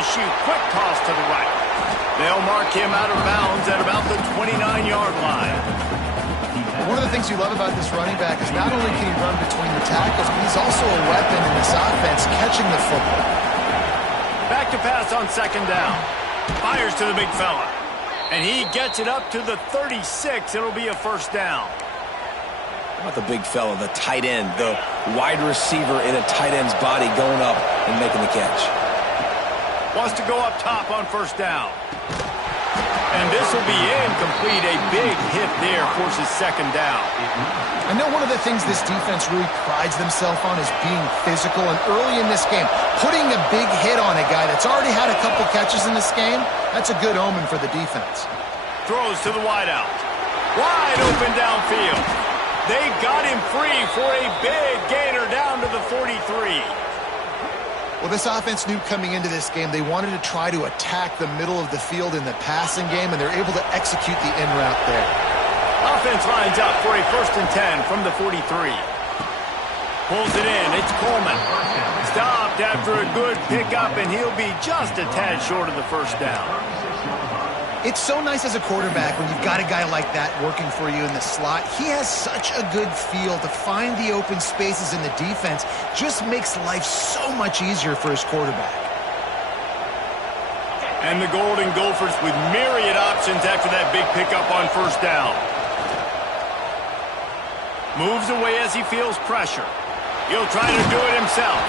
to shoot. Quick toss to the right. They'll mark him out of bounds at about the 29-yard line. One of the things you love about this running back is not only can he run between the tackles, but he's also a weapon in this offense catching the football. Back to pass on second down. Fires to the big fella. And he gets it up to the 36. It'll be a first down. How about the big fella, the tight end, the wide receiver in a tight end's body going up and making the catch. Wants to go up top on first down. And this will be incomplete. A big hit there forces second down. I know one of the things this defense really prides themselves on is being physical. And early in this game, putting a big hit on a guy that's already had a couple catches in this game, that's a good omen for the defense. Throws to the wideout. Wide open downfield. They got him free for a big gainer down to the 43. Well, this offense knew coming into this game they wanted to try to attack the middle of the field in the passing game, and they're able to execute the in route there. Offense lines up for a 1st and 10 from the 43. Pulls it in. It's Coleman. Stopped after a good pickup, and he'll be just a tad short of the first down. It's so nice as a quarterback when you've got a guy like that working for you in the slot. He has such a good feel to find the open spaces in the defense. Just makes life so much easier for his quarterback. And the Golden Gophers with myriad options after that big pickup on first down. Moves away as he feels pressure. He'll try to do it himself.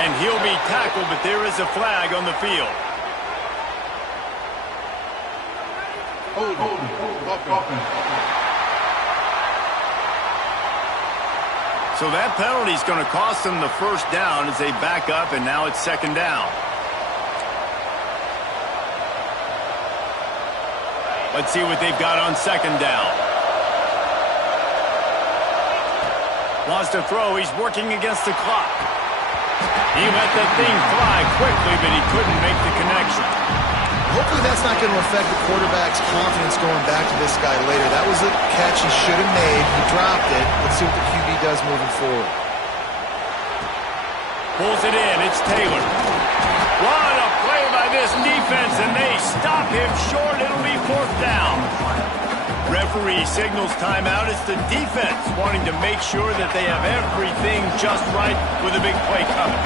And he'll be tackled, but there is a flag on the field. So that penalty is going to cost them the first down as they back up, and now it's second down. Let's see what they've got on second down. Wants to throw. He's working against the clock. He let that thing fly quickly, but he couldn't make the connection. Hopefully that's not going to affect the quarterback's confidence going back to this guy later. That was a catch he should have made. He dropped it. Let's see what the QB does moving forward. Pulls it in. It's Taylor. What a play by this defense, and they stop him short. It'll be fourth down. Referee signals timeout. It's the defense wanting to make sure that they have everything just right with a big play coming.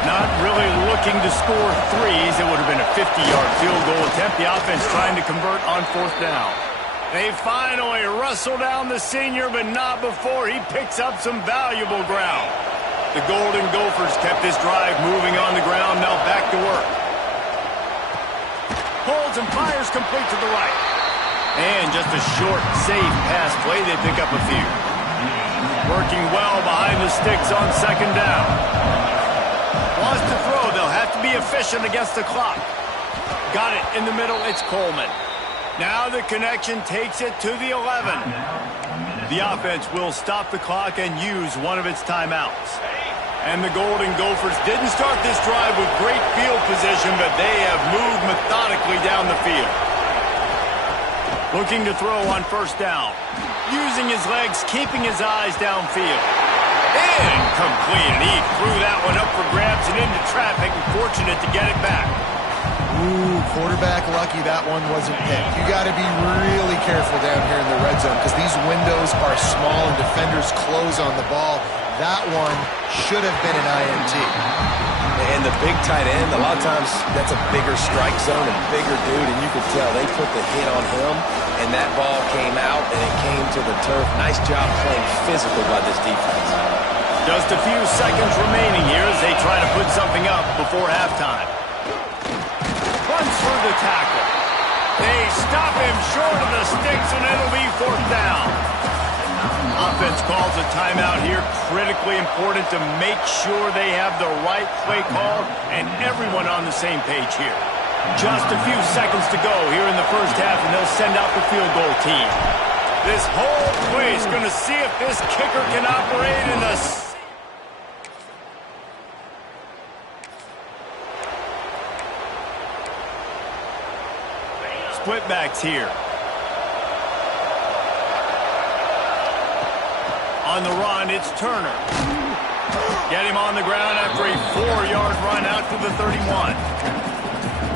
Not really looking to score threes. It would have been a 50-yard field goal attempt. The offense trying to convert on fourth down. They finally wrestle down the senior, but not before he picks up some valuable ground. The Golden Gophers kept this drive moving on the ground. Now back to work. Holds and fires complete to the right. And just a short, safe pass play. They pick up a few. Working well behind the sticks on second down. Wants to throw. They'll have to be efficient against the clock. Got it in the middle. It's Coleman. Now the connection takes it to the 11. The offense will stop the clock and use one of its timeouts. And the Golden Gophers didn't start this drive with great field position, but they have moved methodically down the field. Looking to throw on first down. Using his legs, keeping his eyes downfield. Incomplete, and he threw that one up for grabs and into traffic, and fortunate to get it back. Ooh, quarterback lucky that one wasn't picked. You got to be really careful down here in the red zone because these windows are small and defenders close on the ball. That one should have been an INT. And the big tight end, a lot of times that's a bigger strike zone, a bigger dude, and you could tell they put the hit on him, and that ball came out, and it came to the turf. Nice job playing physical by this defense. Just a few seconds remaining here as they try to put something up before halftime. Runs through the tackle. They stop him short of the sticks, and it'll be fourth down. Offense calls a timeout here. Critically important to make sure they have the right play call and everyone on the same page here. Just a few seconds to go here in the first half, and they'll send out the field goal team. This whole play is going to see if this kicker can operate in the... Split backs here. On the run, it's Turner. Get him on the ground after a 4-yard run out to the 31.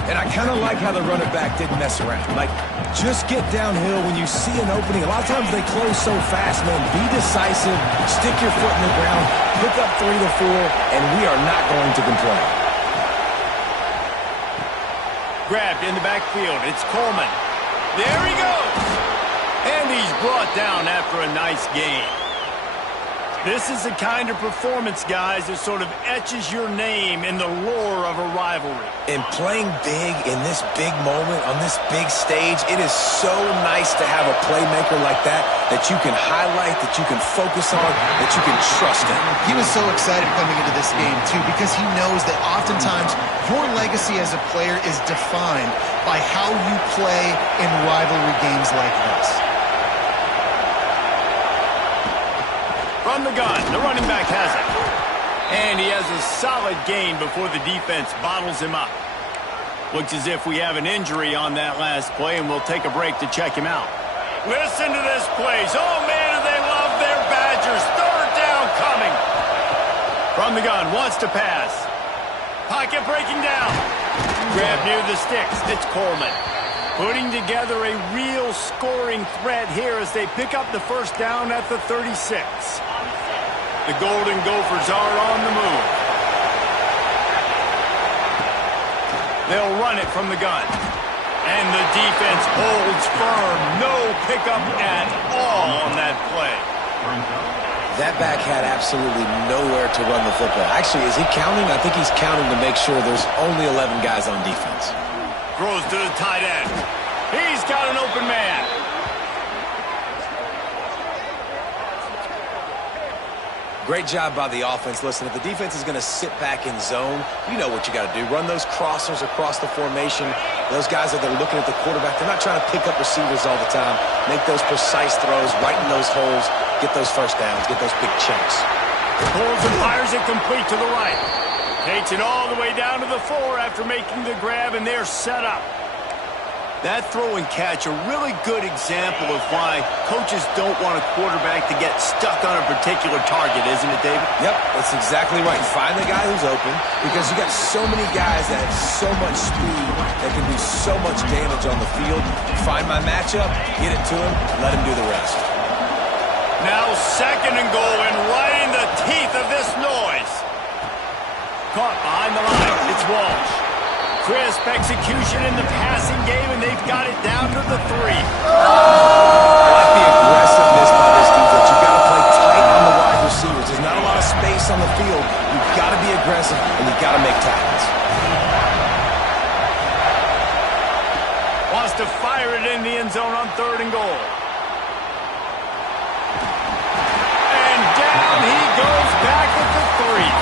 And I kind of like how the running back didn't mess around. Like, just get downhill when you see an opening. A lot of times they close so fast, man. Be decisive, stick your foot in the ground, pick up 3 to 4, and we are not going to complain. Grabbed in the backfield. It's Coleman. There he goes. And he's brought down after a nice gain. This is the kind of performance, guys, that sort of etches your name in the lore of a rivalry. And playing big in this big moment, on this big stage, it is so nice to have a playmaker like that you can highlight, that you can focus on, that you can trust in. He was so excited coming into this game, too, because he knows that oftentimes your legacy as a player is defined by how you play in rivalry games like this. From the gun, the running back has it. And he has a solid gain before the defense bottles him up. Looks as if we have an injury on that last play, and we'll take a break to check him out. Listen to this place. Oh, man, do they love their Badgers. Third down coming. From the gun, wants to pass. Pocket breaking down. Grab near the sticks. It's Coleman. Putting together a real scoring threat here as they pick up the first down at the 36. The Golden Gophers are on the move. They'll run it from the gun. And the defense holds firm. No pickup at all on that play. That back had absolutely nowhere to run the football. Actually, is he counting? I think he's counting to make sure there's only 11 guys on defense. Throws to the tight end. He's got an open man. Great job by the offense. Listen, if the defense is going to sit back in zone, you know what you got to do. Run those crossers across the formation. Those guys that are looking at the quarterback, they're not trying to pick up receivers all the time. Make those precise throws, right in those holes, get those first downs, get those big chunks. Pulls and fires it complete to the right. Takes it all the way down to the 4 after making the grab, and they're set up. That throw and catch, a really good example of why coaches don't want a quarterback to get stuck on a particular target, isn't it, David? Yep, that's exactly right. Find the guy who's open, because you got so many guys that have so much speed that can do so much damage on the field. Find my matchup, get it to him, let him do the rest. Now 2nd and goal, and right in the teeth of this noise. Caught behind the line. It's Walsh. Crisp execution in the passing game, and they've got it down to the 3. I like the aggressiveness by this defense. You've got to play tight on the wide receivers. There's not a lot of space on the field. You've got to be aggressive, and you've got to make tackles. Wants to fire it in the end zone on 3rd and goal. And down he goes back at the 3.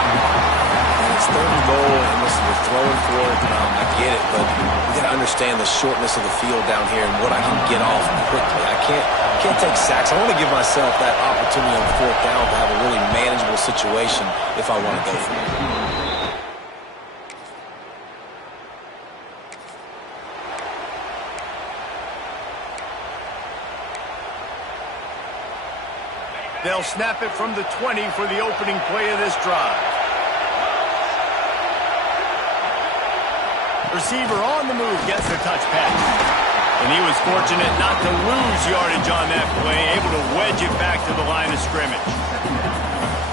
It's 3rd and goal, and listen, we're throwing for it. I get it, but we got to understand the shortness of the field down here and what I can get off quickly. I can't take sacks. I want to give myself that opportunity on 4th down to have a really manageable situation if I want to go for it. They'll snap it from the 20 for the opening play of this drive. Receiver on the move gets the touch pass. And he was fortunate not to lose yardage on that play, able to wedge it back to the line of scrimmage.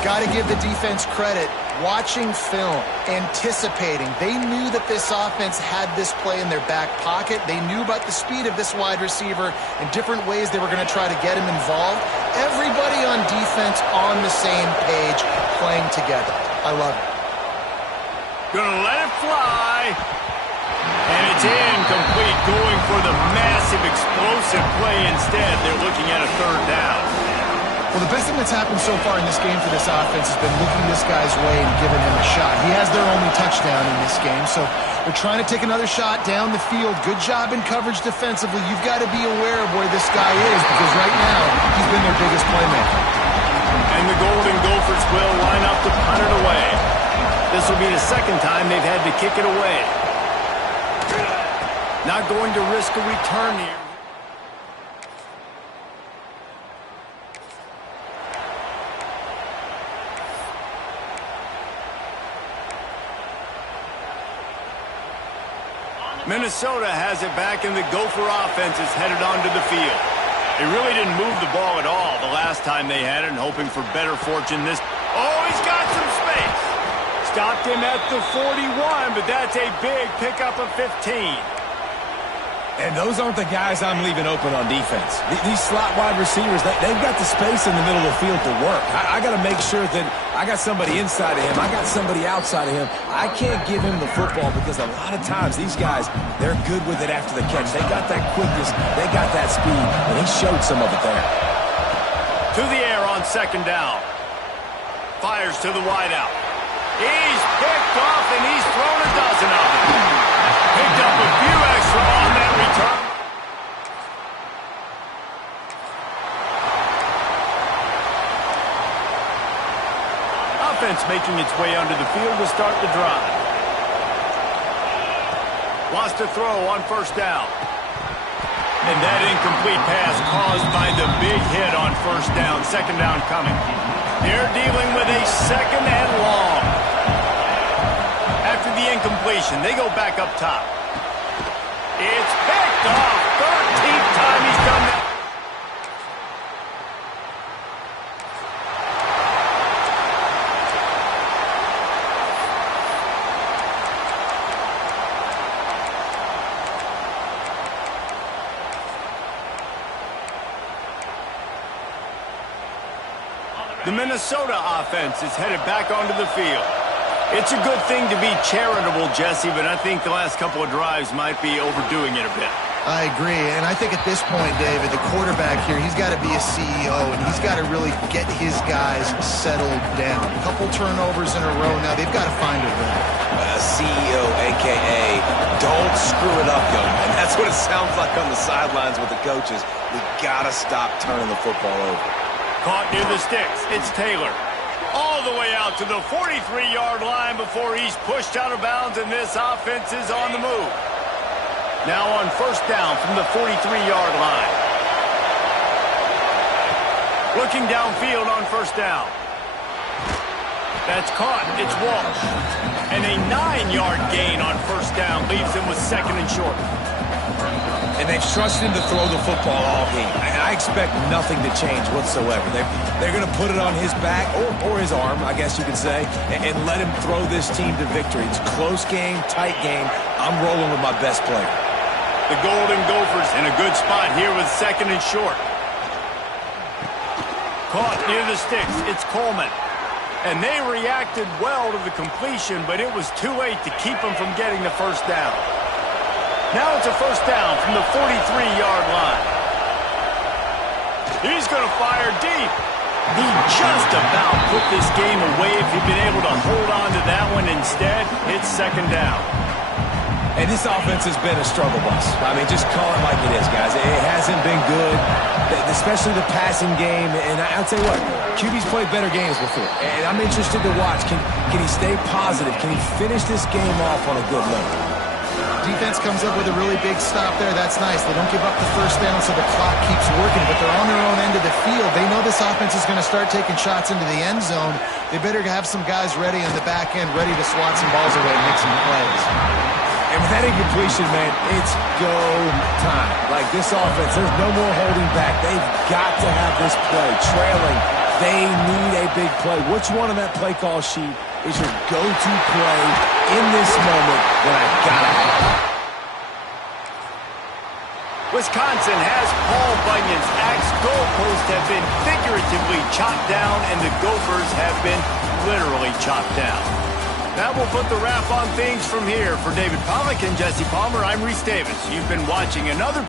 Got to give the defense credit. Watching film, anticipating. They knew that this offense had this play in their back pocket. They knew about the speed of this wide receiver and different ways they were going to try to get him involved. Everybody on defense on the same page, playing together. I love it. Gonna let it fly. And it's incomplete, going for the massive explosive play instead. They're looking at a 3rd down. Well, the best thing that's happened so far in this game for this offense has been looking this guy's way and giving him a shot. He has their only touchdown in this game, so they're trying to take another shot down the field. Good job in coverage defensively. You've got to be aware of where this guy is, because right now he's been their biggest playmaker. And the Golden Gophers will line up to punt it away. This will be the 2nd time they've had to kick it away. Not going to risk a return here. Minnesota has it back, and the Gopher offense is headed onto the field. They really didn't move the ball at all the last time they had it, and hoping for better fortune this. Oh, he's got some space. Stopped him at the 41, but that's a big pickup of 15. And those aren't the guys I'm leaving open on defense. These slot wide receivers, they've got the space in the middle of the field to work. I got to make sure that I got somebody inside of him. I got somebody outside of him. I can't give him the football because a lot of times these guys, they're good with it after the catch. They got that quickness. They got that speed, and he showed some of it there. To the air on second down. Fires to the wideout. He's picked off, and he's thrown a dozen of them. Picked up a few extra on that return. Offense making its way onto the field to start the drive. Wants to throw on first down. And that incomplete pass caused by the big hit on first down. Second down coming. They're dealing with a second and long. After the incompletion, they go back up top. It's picked off. 13th time he's done that. The Minnesota offense is headed back onto the field. It's a good thing to be charitable, Jesse, but I think the last couple of drives might be overdoing it a bit. I agree, and I think at this point, David, the quarterback here, he's got to be a CEO, and he's got to really get his guys settled down. A couple turnovers in a row now. They've got to find a rhythm. CEO, a.k.a. don't screw it up, young man. That's what it sounds like on the sidelines with the coaches. We got to stop turning the football over. Caught near the sticks. It's Taylor. All the way out to the 43-yard line before he's pushed out of bounds, and this offense is on the move. Now on first down from the 43-yard line. Looking downfield on first down. That's caught. It's Walsh. And a 9-yard gain on first down leaves him with second and short. And they've trusted him to throw the football all game. And I expect nothing to change whatsoever. They're going to put it on his back, or his arm, I guess you could say, and let him throw this team to victory. It's a close game, tight game. I'm rolling with my best player. The Golden Gophers in a good spot here with second and short. Caught near the sticks. It's Coleman. And they reacted well to the completion, but it was too late to keep them from getting the first down. Now it's a first down from the 43-yard line. He's going to fire deep. He just about put this game away if he'd been able to hold on to that one instead. It's second down. And this offense has been a struggle bus. I mean, just call it like it is, guys. It hasn't been good, especially the passing game. And I'll tell you what, QB's played better games before. And I'm interested to watch. Can he stay positive? Can he finish this game off on a good note? Defense comes up with a really big stop there. That's nice. They don't give up the first down, so the clock keeps working, but they're on their own end of the field. They know this offense is going to start taking shots into the end zone. They better have some guys ready on the back end, ready to swat some balls away and make some plays. And with that incompletion, man, it's go time. Like this offense, there's no more holding back. They've got to have this play. Trailing, they need a big play. Which one on that play call sheet is your go-to play in this moment that I gotta have? Wisconsin has Paul Bunyan's axe. Goalposts have been figuratively chopped down, and the Gophers have been literally chopped down. That will put the wrap on things from here. For David Pollack and Jesse Palmer, I'm Reese Davis. You've been watching another